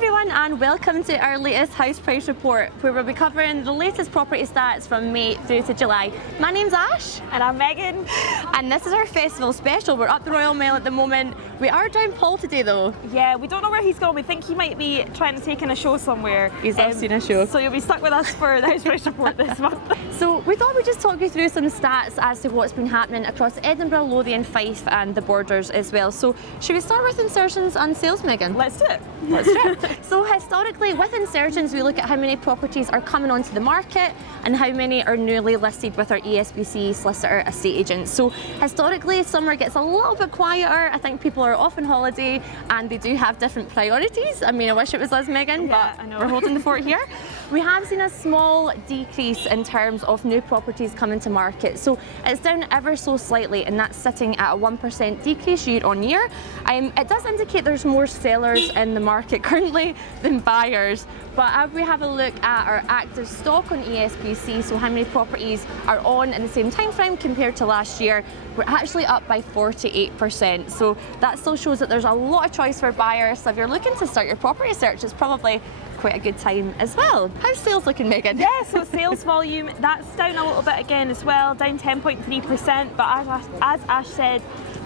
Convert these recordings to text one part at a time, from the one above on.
everyone, and welcome to our latest house price report, where we'll be covering the latest property stats from May through to July. My name's Ash. And I'm Megan. And this is our festival special. We're up the Royal Mile at the moment. We are down Paul today though. Yeah, we don't know where he's going. We think he might be trying to take in a show somewhere. He's seen a show. So you'll be stuck with us for the house price report this month. So we thought we'd just talk you through some stats as to what's been happening across Edinburgh, Lothians, Fife and the borders as well. So should we start with insertions and sales, Megan? Let's do it. Let's do it. So historically, with insertions, we look at how many properties are coming onto the market and how many are newly listed with our ESPC solicitor estate agents. So historically, summer gets a little bit quieter. I think people are off on holiday and they do have different priorities. I mean, I wish it was us, Megan, Yeah, but I know. we're holding the fort here. We have seen a small decrease in terms of new properties coming to market. So it's down ever so slightly, and that's sitting at a 1% decrease year on year. It does indicate there's more sellers in the market currently than buyers. But as we have a look at our active stock on ESPC, so how many properties are on in the same time frame compared to last year, we're actually up by 48%. So that still shows that there's a lot of choice for buyers. So if you're looking to start your property search, it's probably quite a good time as well. How's sales looking, Megan? Yeah, so sales volume, that's down a little bit again as well, down 10.3%. But as Ash said,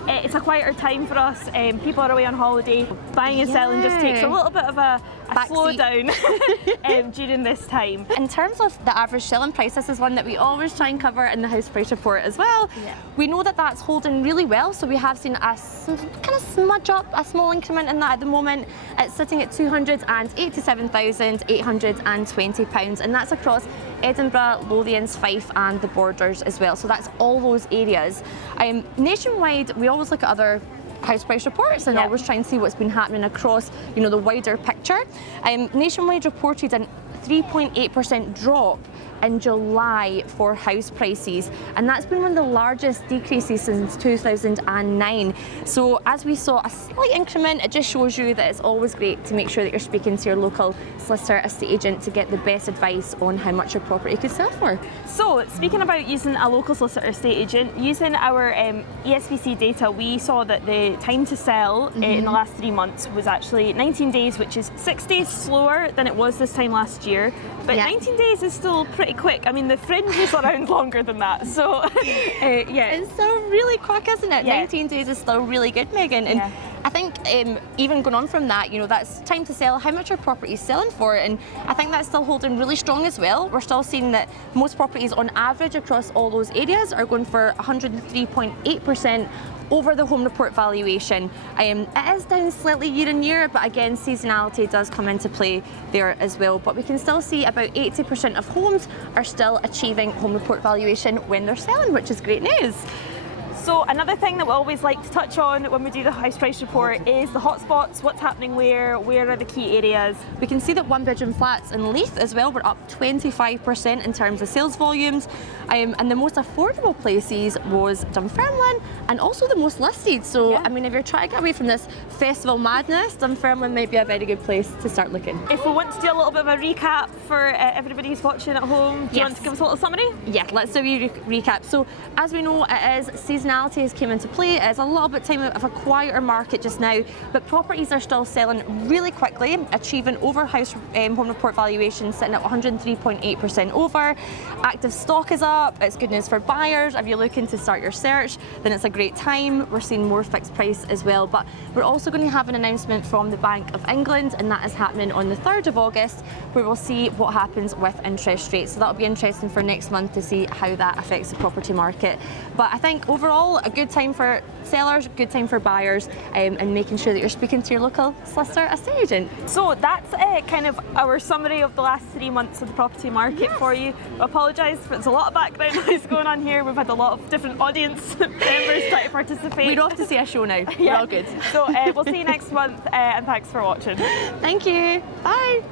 it's a quieter time for us. People are away on holiday. Buying and selling just takes a little bit of a slowdown during this time. In terms of the average selling price, this is one that we always try and cover in the house price report as well. Yeah. We know that that's holding really well, so we have seen a kind of smudge up, a small increment in that at the moment. It's sitting at £287,820, and that's across Edinburgh, Lothians, Fife and the borders as well. So that's all those areas. Nationwide, we always look at other house price reports and always try and see what's been happening across, the wider picture. Nationwide reported a 3.8% drop in July for house prices, and that's been one of the largest decreases since 2009. So as we saw a slight increment, it just shows you that it's always great to make sure that you're speaking to your local solicitor estate agent to get the best advice on how much your property could sell for. So speaking about using a local solicitor estate agent, using our ESPC data, we saw that the time to sell in the last 3 months was actually 19 days, which is 6 days slower than it was this time last year. But 19 days is still pretty quick. I mean, the fringe is around longer than that. So yeah. It's still really quick, isn't it? Yeah. 19 days is still really good, Megan. And I think even going on from that, that's time to sell, how much your property is selling for, and I think that's still holding really strong as well. We're still seeing that most properties on average across all those areas are going for 103.8% over the home report valuation. It is down slightly year on year, but again, seasonality does come into play there as well. But we can still see about 80% of homes are still achieving home report valuation when they're selling, which is great news. So another thing that we always like to touch on when we do the house price report is the hotspots, what's happening where are the key areas. We can see that one bedroom flats in Leith as well were up 25% in terms of sales volumes, and the most affordable places was Dumfries and also the most listed. So I mean, if you're trying to get away from this festival madness, Dumfries might be a very good place to start looking. If we want to do a little bit of a recap for everybody who's watching at home, do you want to give us a little summary? Yeah, let's do a recap. So as we know, it is seasonality has came into play. It's a little bit time of a quieter market just now, but properties are still selling really quickly, achieving over house home report valuation, sitting at 103.8% over. Active stock is up. It's good news for buyers. If you're looking to start your search, then it's a great time. We're seeing more fixed price as well, but we're also going to have an announcement from the Bank of England, and that is happening on the 3rd of August, where we'll see what happens with interest rates. So that'll be interesting for next month to see how that affects the property market. But I think overall, a good time for sellers, good time for buyers, and making sure that you're speaking to your local solicitor estate agent. So that's kind of our summary of the last 3 months of the property market for you. I apologise, but there's a lot of background noise going on here. We've had a lot of different audience members try to participate. We're off to see a show now. We're all good. So we'll see you next month, and thanks for watching. Thank you. Bye.